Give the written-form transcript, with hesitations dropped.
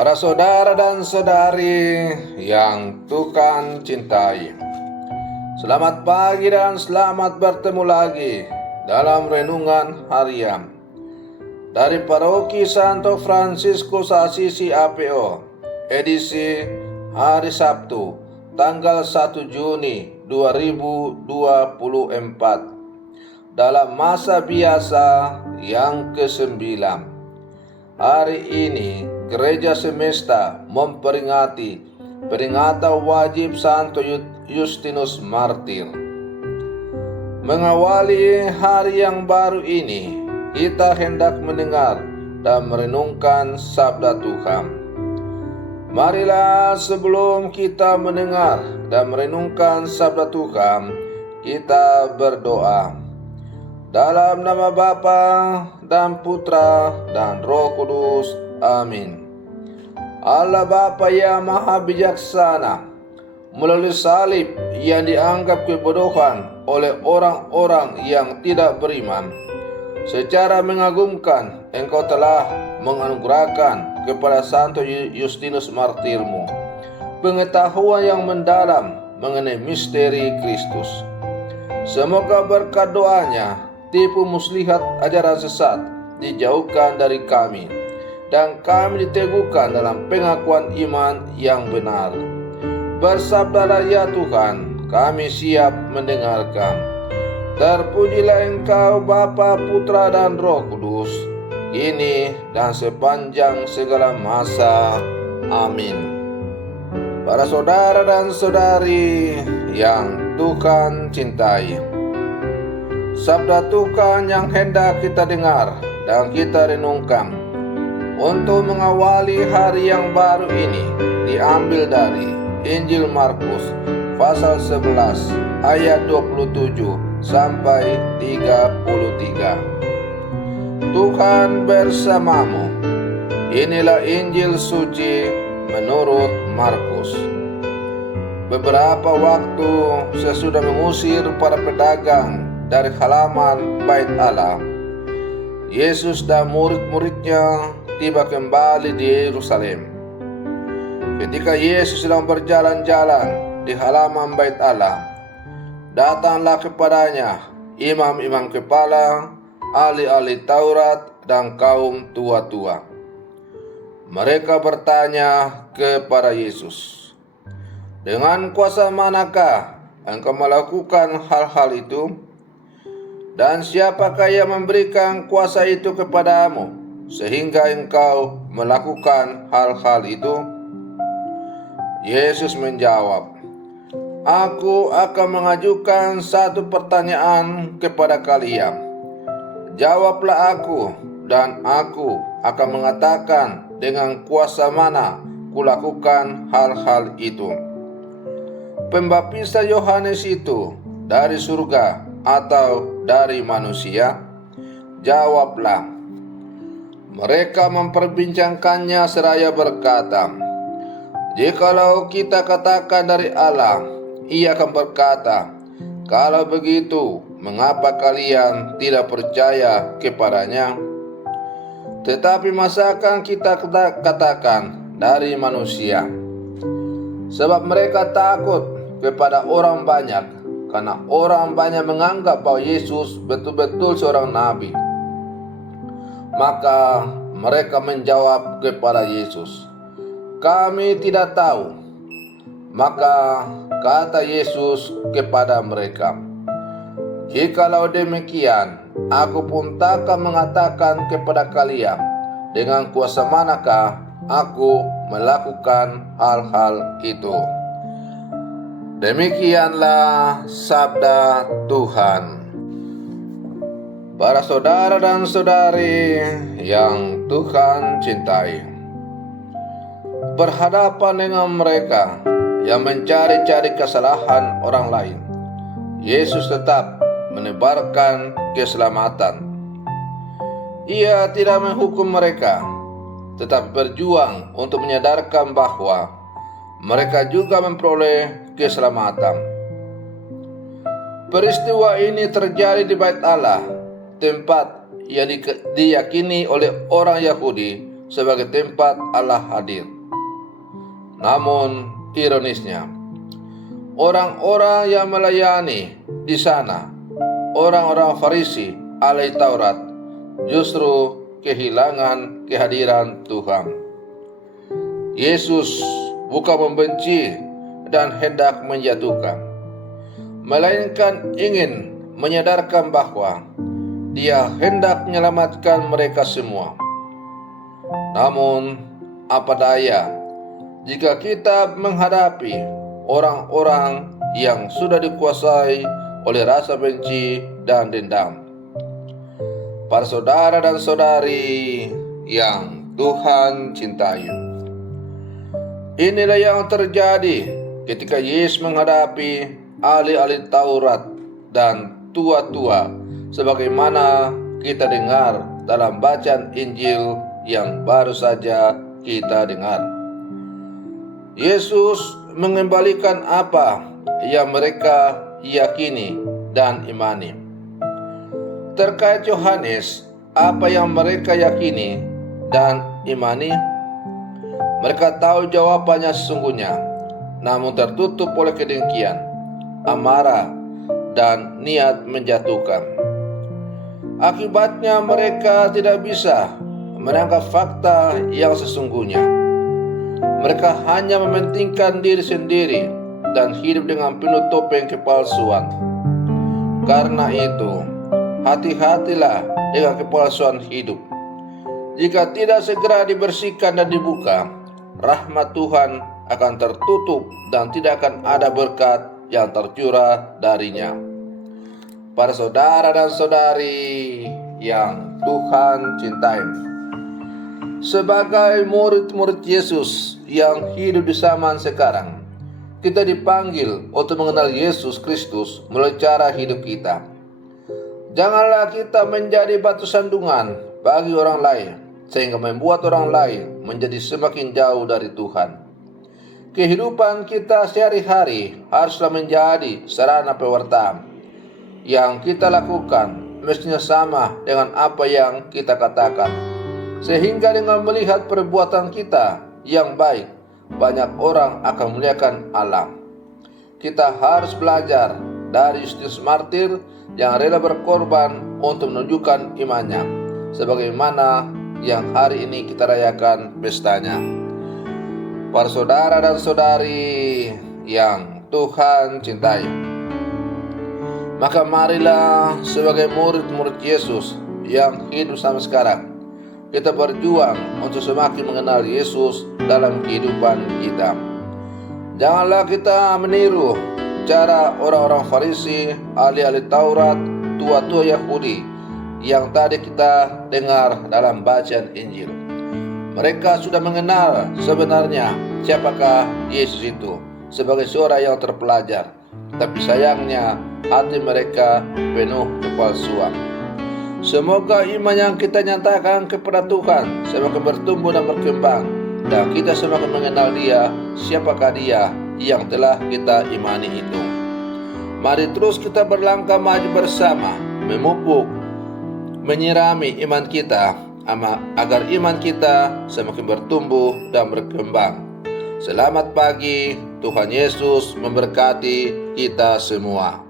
Para saudara dan saudari yang Tuhan cintai, selamat pagi dan selamat bertemu lagi dalam renungan harian dari Paroki Santo Fransiskus Assisi APO, edisi hari Sabtu, tanggal 1 Juni 2024, dalam masa biasa yang ke-9. Hari ini Gereja Semesta memperingati peringatan wajib Santo Justinus Martir. Mengawali hari yang baru ini, kita hendak mendengar dan merenungkan sabda Tuhan. Marilah sebelum kita mendengar dan merenungkan sabda Tuhan, kita berdoa. Dalam nama Bapa dan Putra dan Roh Kudus. Amin. Allah Bapa yang Maha Bijaksana, melalui salib yang dianggap kebodohan oleh orang-orang yang tidak beriman, secara mengagumkan Engkau telah menganugerahkan kepada Santo Justinus Martirmu pengetahuan yang mendalam mengenai misteri Kristus. Semoga berkat doanya tipu muslihat ajaran sesat dijauhkan dari kami, dan kami diteguhkan dalam pengakuan iman yang benar. Bersabdalah ya Tuhan, kami siap mendengarkan. Terpujilah Engkau Bapa, Putra dan Roh Kudus, kini dan sepanjang segala masa. Amin. Para saudara dan saudari yang Tuhan cintai, sabda Tuhan yang hendak kita dengar dan kita renungkan untuk mengawali hari yang baru ini diambil dari Injil Markus pasal 11 ayat 27 sampai 33. Tuhan bersamamu. Inilah Injil suci menurut Markus. Beberapa waktu sesudah mengusir para pedagang dari halaman Bait Allah, Yesus dan murid-muridnya tiba kembali di Yerusalem. Ketika Yesus sedang berjalan-jalan di halaman Bait Allah, datanglah kepadanya imam-imam kepala, ahli-ahli Taurat, dan kaum tua-tua. Mereka bertanya kepada Yesus, "Dengan kuasa manakah Engkau melakukan hal-hal itu? Dan siapakah yang memberikan kuasa itu kepadamu sehingga engkau melakukan hal-hal itu?" Yesus menjawab, "Aku akan mengajukan satu pertanyaan kepada kalian. Jawablah aku, dan aku akan mengatakan dengan kuasa mana kulakukan hal-hal itu. Pembaptisan Yohanes itu dari surga atau dari manusia?" Jawablah. Mereka memperbincangkannya seraya berkata, "Jikalau kita katakan dari Allah," Ia akan berkata, "Kalau begitu, mengapa kalian tidak percaya kepadanya? Tetapi masakan kita katakan dari manusia?" Sebab mereka takut kepada orang banyak, karena orang banyak menganggap bahwa Yesus betul-betul seorang nabi. Maka mereka menjawab kepada Yesus, "Kami tidak tahu." Maka kata Yesus kepada mereka, "Jikalau demikian, aku pun takkan mengatakan kepada kalian dengan kuasa manakah aku melakukan hal-hal itu." Demikianlah sabda Tuhan. Para saudara dan saudari yang Tuhan cintai, berhadapan dengan mereka yang mencari-cari kesalahan orang lain, Yesus tetap menebarkan keselamatan. Ia tidak menghukum mereka, tetapi berjuang untuk menyadarkan bahwa mereka juga memperoleh keselamatan. Peristiwa ini terjadi di Bait Allah, tempat yang diyakini oleh orang Yahudi sebagai tempat Allah hadir. Namun ironisnya, orang-orang yang melayani di sana, orang-orang Farisi ahli Taurat, justru kehilangan kehadiran Tuhan. Yesus bukan membenci dan hendak menjatuhkan, melainkan ingin menyadarkan bahwa Dia hendak menyelamatkan mereka semua. Namun, apa daya jika kita menghadapi orang-orang yang sudah dikuasai oleh rasa benci dan dendam. Para saudara dan saudari yang Tuhan cintai, inilah yang terjadi ketika Yesus menghadapi ahli-ahli Taurat dan tua-tua, sebagaimana kita dengar dalam bacaan Injil yang baru saja kita dengar. Yesus mengembalikan apa yang mereka yakini dan imani. Terkait Yohanes, apa yang mereka yakini dan imani, mereka tahu jawabannya sesungguhnya, namun tertutup oleh kedengkian, amarah, dan niat menjatuhkan. Akibatnya mereka tidak bisa menangkap fakta yang sesungguhnya. Mereka hanya mementingkan diri sendiri dan hidup dengan penuh topeng kepalsuan. Karena itu, hati-hatilah dengan kepalsuan hidup. Jika tidak segera dibersihkan dan dibuka, rahmat Tuhan akan tertutup dan tidak akan ada berkat yang tercurah darinya. Para saudara dan saudari yang Tuhan cintai, sebagai murid-murid Yesus yang hidup di zaman sekarang, kita dipanggil untuk mengenal Yesus Kristus melalui cara hidup kita. Janganlah kita menjadi batu sandungan bagi orang lain, sehingga membuat orang lain menjadi semakin jauh dari Tuhan. Kehidupan kita sehari-hari haruslah menjadi sarana pewartaan. Yang kita lakukan mestinya sama dengan apa yang kita katakan, sehingga dengan melihat perbuatan kita yang baik, banyak orang akan memuliakan Allah. Kita harus belajar dari Yustius Martir yang rela berkorban untuk menunjukkan imannya, sebagaimana yang hari ini kita rayakan pestanya. Para saudara dan saudari yang Tuhan cintai, maka marilah sebagai murid-murid Yesus yang hidup sampai sekarang, kita berjuang untuk semakin mengenal Yesus dalam kehidupan kita. Janganlah kita meniru cara orang-orang Farisi, ahli-ahli Taurat, tua-tua Yahudi yang tadi kita dengar dalam bacaan Injil. Mereka sudah mengenal sebenarnya siapakah Yesus itu sebagai seorang yang terpelajar, tapi sayangnya hati mereka penuh kepalsuan. Semoga iman yang kita nyatakan kepada Tuhan semakin bertumbuh dan berkembang, dan kita semakin mengenal Dia, siapakah Dia yang telah kita imani itu. Mari terus kita berlangkah maju bersama, memupuk, menyirami iman kita, agar iman kita semakin bertumbuh dan berkembang. Selamat pagi, Tuhan Yesus memberkati kita semua.